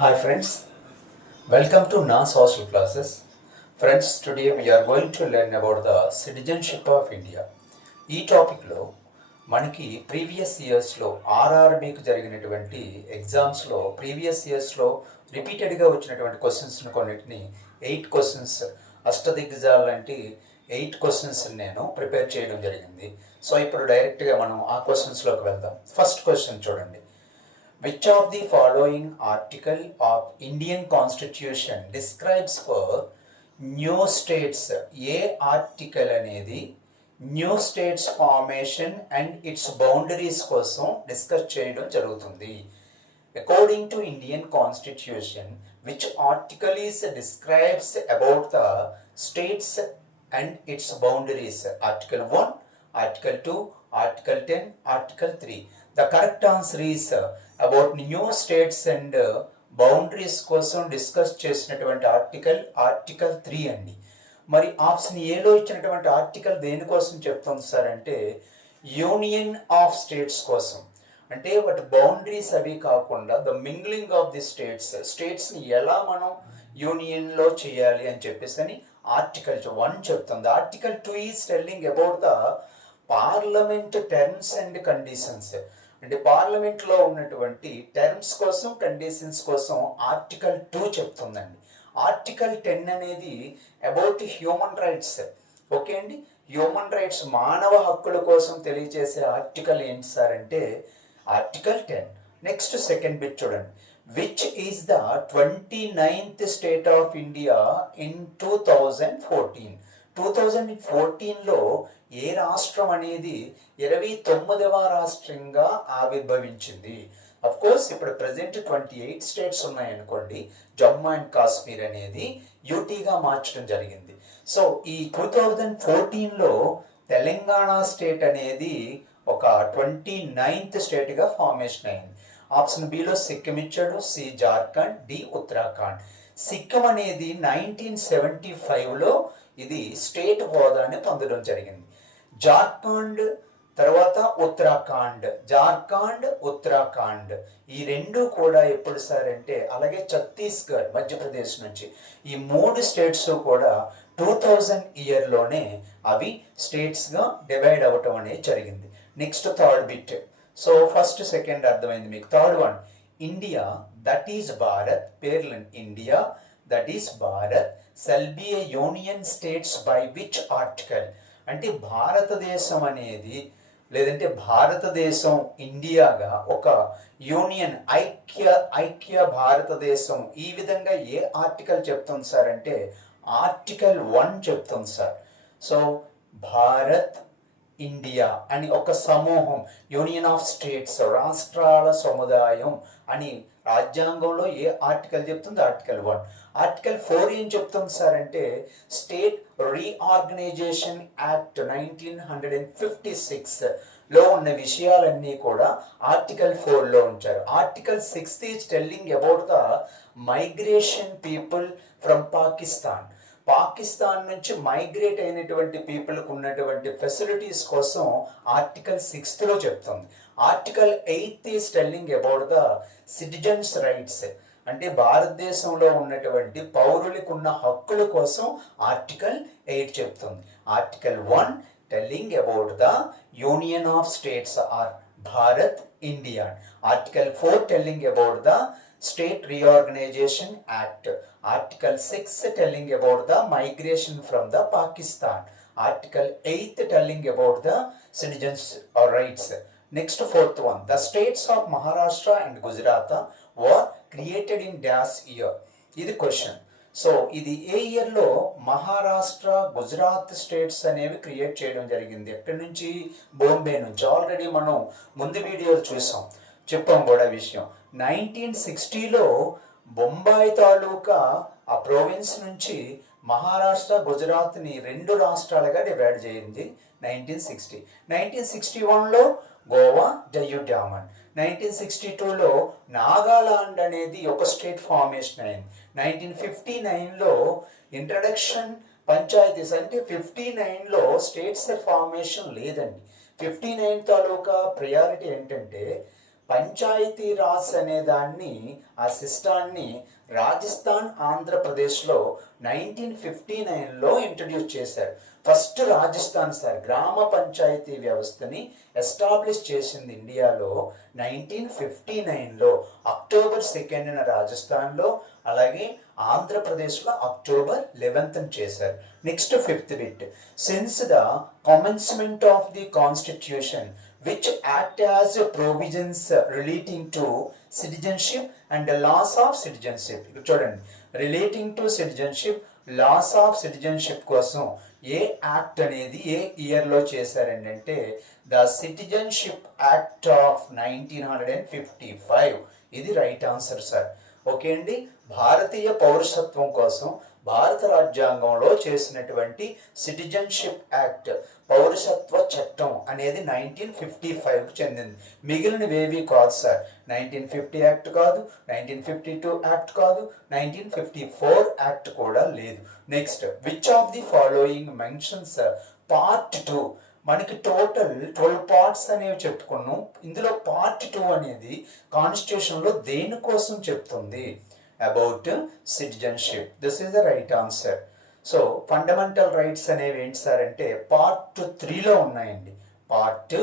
Hi friends, welcome to NAS Hostel Classes. Friends, today we are going to learn about the citizenship of India. ఈ టాపిక్లో మనకి previous ఇయర్స్లో ఆర్ఆర్బీకి జరిగినటువంటి ఎగ్జామ్స్లో previous ఇయర్స్లో రిపీటెడ్గా వచ్చినటువంటి క్వశ్చన్స్ని కొన్నిటిని 8 క్వశ్చన్స్ అష్టదిగ్గజాలు లాంటి 8 క్వశ్చన్స్ నేను ప్రిపేర్ చేయడం జరిగింది. సో ఇప్పుడు డైరెక్ట్గా మనం ఆ క్వశ్చన్స్లోకి వెళ్దాం. ఫస్ట్ క్వశ్చన్ చూడండి. Which of the following article of Indian Constitution describes for new states? ఏ ఆర్టికల్ అనేది new states formation and its boundaries కోసం డిస్కస్ చేయడం జరుగుతుంది. According to Indian Constitution, which article is describes about the states and its boundaries? Article 1, Article 2, Article 10, Article 3. The correct answer is about new states and boundaries కోసం discuss చేసినటువంటి article 3 అండి. మరి option ఏలో ఇచ్చినటువంటి article దేనికోసం చెప్తుంది sir అంటే union of states కోసం. అంటే వాటి బౌండరీస్ అవి కాకుండా ద మింగ్లింగ్ ఆఫ్ ది స్టేట్స్ని ఎలా మనం యూనియన్లో చేయాలి అని చెప్పేసి అని ఆర్టికల్ 1 చెప్తుంది. Article 2 is telling about the parliament terms and conditions. అంటే పార్లమెంట్లో ఉన్నటువంటి టర్మ్స్ కోసం కండిషన్స్ కోసం ఆర్టికల్ 2 చెప్తుందండి. ఆర్టికల్ 10 అనేది అబౌట్ హ్యూమన్ రైట్స్. ఓకే అండి, హ్యూమన్ రైట్స్ మానవ హక్కుల కోసం తెలియజేసే ఆర్టికల్ ఏంటి సార్ అంటే ఆర్టికల్ 10. నెక్స్ట్ సెకండ్ బిట్ చూడండి. Which is the 29th state of India in 2014? 2014లో ఏ రాష్ట్రం అనేది 29వ రాష్ట్రంగా ఆవిర్భవించింది? అఫ్ కోర్స్ ఇప్పుడు ప్రజెంట్ 28 స్టేట్స్ ఉన్నాయనుకోండి, జమ్మూ అండ్ కాశ్మీర్ అనేది యూటీగా మార్చడం జరిగింది. సో ఈ 2014లో తెలంగాణ స్టేట్ అనేది ఒక 29th స్టేట్గా ఫార్మేషన్ అయింది. ఆప్షన్ బిలో సిక్కిం ఇచ్చాడు, సి జార్ఖండ్, డి ఉత్తరాఖండ్. సిక్కిం అనేది 1975లో ఇది స్టేట్ హోదాని పొందడం జరిగింది. జార్ఖండ్ తర్వాత ఉత్తరాఖండ్ ఈ రెండు కూడా ఎప్పుడు సార్ అంటే అలాగే ఛత్తీస్గఢ్ మధ్యప్రదేశ్ నుంచి ఈ 3 స్టేట్స్ కూడా 2000 ఇయర్లోనే అవి స్టేట్స్గా డివైడ్ అవ్వటం అనేది జరిగింది. Next third bit. So first second అర్థమైంది మీకు. Third one, India that is Bharat, పేర్లు India that is Bharat shall be a union states by which article? అంటే భారతదేశం అనేది లేదంటే భారతదేశం ఇండియాగా ఒక యూనియన్ ఐక్య భారతదేశం ఈ విధంగా ఏ ఆర్టికల్ చెప్తుంది సార్ అంటే ఆర్టికల్ 1 చెప్తుంది సార్. సో భారత్ ఇండియా అని ఒక సమూహం, యూనియన్ ఆఫ్ స్టేట్స్ రాష్ట్రాల సముదాయం అని రాజ్యాంగంలో ఏ ఆర్టికల్ చెప్తుంది? ఆర్టికల్ 1. ఆర్టికల్ 4 ఏం చెప్తుంది సార్ అంటే స్టేట్ రీఆర్గనైజేషన్ యాక్ట్ 1956 లో ఉన్న విషయాలన్నీ కూడా ఆర్టికల్ 4లో ఉంచారు. Article 6 is telling about the migration people from Pakistan నుంచి మైగ్రేట్ అయినటువంటి పీపుల్కి ఉన్నటువంటి ఫెసిలిటీస్ కోసం ఆర్టికల్ 6లో చెప్తుంది. Article 8 is telling about the citizens rights. అంటే భారతదేశంలో ఉన్నటువంటి పౌరులకు ఉన్న హక్కుల కోసం ఆర్టికల్ 8 చెప్తుంది. Article 1 telling about the union of states or Bharat India. Article 4 telling about the State Reorganization Act. Article 6 telling about the migration from the Pakistan. Article 8 telling about the citizens' rights. Next fourth one, the states of Maharashtra and Gujarat were created in dash year. ఇది question. So ఇది ఏ ఇయర్లో Maharashtra Gujarat states అనేవి create చేయడం జరిగింది? ఎక్కడి నుంచి? బాంబే నుంచి. Already మనం ముందు వీడియోలు చూసాం, చెప్పాం కూడా విషయం. 1960లో బొంబాయి తాలూకా ఆ ప్రోవిన్స్ నుంచి మహారాష్ట్ర గుజరాత్ని 2 రాష్ట్రాలుగా డివైడ్ చేయింది 1960. 1961లో గోవా, డయ్యూ డామన్. 1962లో నాగాలాండ్ అనేది ఒక స్టేట్ ఫార్మేషన్ అయింది. 1959లో ఇంట్రడక్షన్ పంచాయతీస్ అంటే 59లో స్టేట్స్ ఫార్మేషన్ లేదండి. 59 తాలూకా ప్రయారిటీ ఏంటంటే పంచాయతీ రాజ్ అనే దాన్ని, ఆ సిస్టాన్ని రాజస్థాన్ ఆంధ్రప్రదేశ్లో 1959లో ఇంట్రడ్యూస్ చేశారు. ఫస్ట్ రాజస్థాన్ సార్ గ్రామ పంచాయతీ వ్యవస్థని ఎస్టాబ్లిష్ చేసింది ఇండియాలో 1959లో అక్టోబర్ 2న రాజస్థాన్లో, అలాగే ఆంధ్రప్రదేశ్లో అక్టోబర్ 11న చేశారు. Next 5th bit, since the commencement of the constitution which act as provisions relating to citizenship and the laws of citizenship. చూడండి, relating to citizenship, laws of citizenship కోసం ఏ యాక్ట్ అనేది ఏ ఇయర్లో చేశారండి అంటే ద సిటిజన్షిప్ యాక్ట్ ఆఫ్ 1955. ఇది right answer sir. Okay అండి, భారతీయ పౌరసత్వం కోసం భారత రాజ్యాంగంలో చేసినటువంటి సిటిజన్షిప్ యాక్ట్, పౌరసత్వ చట్టం అనేది 1955కు చెందింది. మిగిలినవేవి కాదు సార్. 1950 యాక్ట్ కాదు, 1952 యాక్ట్ కాదు, 1954 యాక్ట్ కూడా లేదు. Next, which of the following mentions part 2? మనకి టోటల్ 12 పార్ట్స్ అనేవి చెప్పుకున్నాం. ఇందులో పార్ట్ 2 అనేది కాన్స్టిట్యూషన్లో దేనికోసం చెప్తుంది? About citizenship. This is the right answer. So fundamental rights అనేవి ఏంటి సార్ అంటే పార్ట్ 3లో ఉన్నాయండి. పార్ట్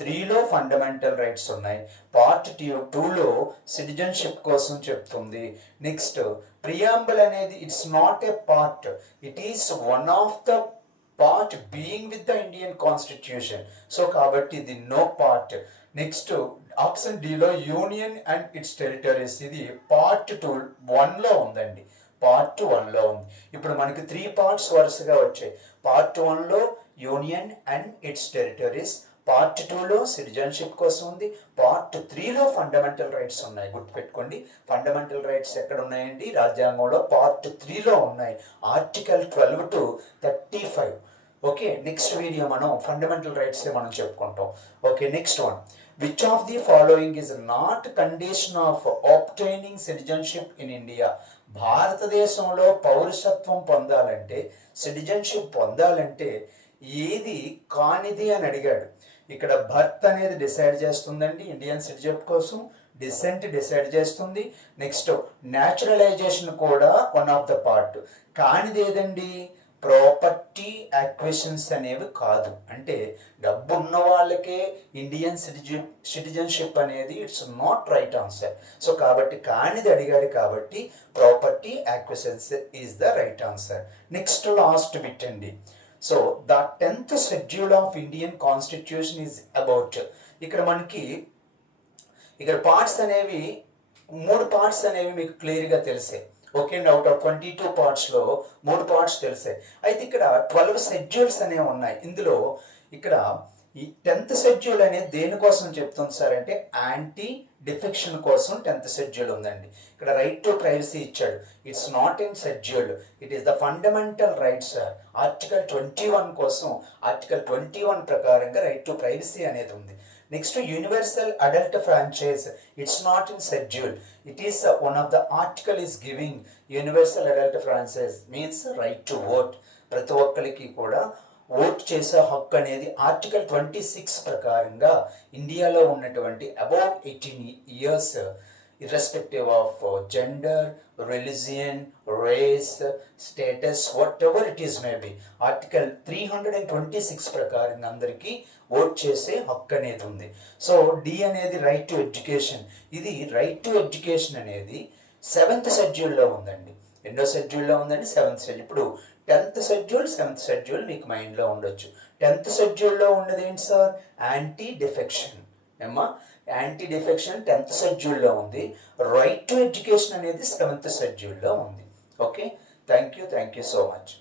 3లో ఫండమెంటల్ రైట్స్ ఉన్నాయి. పార్ట్ 2లో సిటిజన్షిప్ కోసం చెప్తుంది. నెక్స్ట్, ప్రియాంబుల్ అనేది it's not a part, it is one of the part being with the Indian constitution. So కాబట్టి ఇది నో పార్ట్. నెక్స్ట్, ఆప్షన్ డిలో యూనియన్ అండ్ ఇట్స్ టెరిటరీస్, ఇది పార్ట్ 1లో ఉందండి. పార్ట్ 1లో ఉంది. ఇప్పుడు మనకి 3 పార్ట్స్ వరుసగా వచ్చాయి. పార్ట్ 1లో union and its territories, part 2లో సిటిజన్షిప్ కోసం ఉంది, పార్ట్ 3లో ఫండమెంటల్ రైట్స్ ఉన్నాయి. గుర్తుపెట్టుకోండి, ఫండమెంటల్ రైట్స్ ఎక్కడ ఉన్నాయండి? రాజ్యాంగంలో పార్ట్ 3లో ఉన్నాయి, article 12 to 35. Okay, next video మనం ఫండమెంటల్ రైట్స్ మనం చెప్పుకుంటాం. Okay, next one, which of the following is not condition of obtaining citizenship in India? భారతదేశంలో పౌరసత్వం పొందాలంటే, సిటిజన్షిప్ పొందాలంటే ఏది కానిది అని అడిగాడు. ఇక్కడ బర్త్ అనేది డిసైడ్ చేస్తుందండి ఇండియన్ సిటిజన్షిప్ కోసం, డిసెంట్ డిసైడ్ చేస్తుంది. నెక్స్ట్, న్యాచురలైజేషన్ కూడా వన్ ఆఫ్ ద పార్ట్. కానిది ఏదండి? ప్రాపర్టీ అక్విజిషన్స్ అనేవి కాదు. అంటే డబ్బు ఉన్న వాళ్ళకే ఇండియన్ సిటిజన్షిప్ అనేది it's not right answer. So కాబట్టి కానిది అడిగాడు కాబట్టి property acquisitions is the right answer. Next last bit అండి. So the 10th schedule of Indian constitution is about. ఇక్కడ మనకి ఇక్కడ పార్ట్స్ అనేవి 3 పార్ట్స్ అనేవి మీకు క్లియర్గా తెలిసాయి. ఓకే అండి, అవుట్ ఆఫ్ 22 పార్ట్స్లో 3 పార్ట్స్ తెలిసాయి. అయితే ఇక్కడ 12 షెడ్యూల్స్ అనేవి ఉన్నాయి. ఇందులో ఇక్కడ ఈ 10th షెడ్యూల్ అనేది దేనికోసం చెప్తుంది సార్ అంటే యాంటీ డిఫెక్షన్ కోసం 10th షెడ్యూల్ ఉందండి. ఇక్కడ రైట్ టు ప్రైవసీ ఇచ్చాడు. It's not in schedule, it is the fundamental rights. Article 21 కోసం ఆర్టికల్ 21 ప్రకారంగా రైట్ టు ప్రైవసీ అనేది ఉంది. Next, universal adult franchise, it's not in schedule, it is one of the article is giving universal adult franchise means right to vote. ప్రతి ఒక్కరికి కూడా vote చేసే హక్కు అనేది ఆర్టికల్ 26 ప్రకారంగా ఇండియాలో ఉన్నటువంటి above 18 years irrespective of gender, religion, race, status, whatever it is may be, article 326 ప్రకారంగా అందరికీ ఓట్ చేసే హక్కు అనేది ఉంది. సో డి అనేది రైట్ టు ఎడ్యుకేషన్. ఇది రైట్ టు ఎడ్యుకేషన్ అనేది 7th షెడ్యూల్లో ఉందండి. ఎన్నో షెడ్యూల్లో ఉందండి? 7th schedule. ఇప్పుడు 10th షెడ్యూల్, 7th షెడ్యూల్ మీకు మైండ్లో ఉండొచ్చు. 10th షెడ్యూల్లో ఉన్నది ఏంటి సార్? Anti defection. ఏమ్మా, యాంటీ డిఫెక్షన్ 10th షెడ్యూల్లో ఉంది. రైట్ టు ఎడ్యుకేషన్ అనేది 7th షెడ్యూల్లో ఉంది. Okay, thank you so much.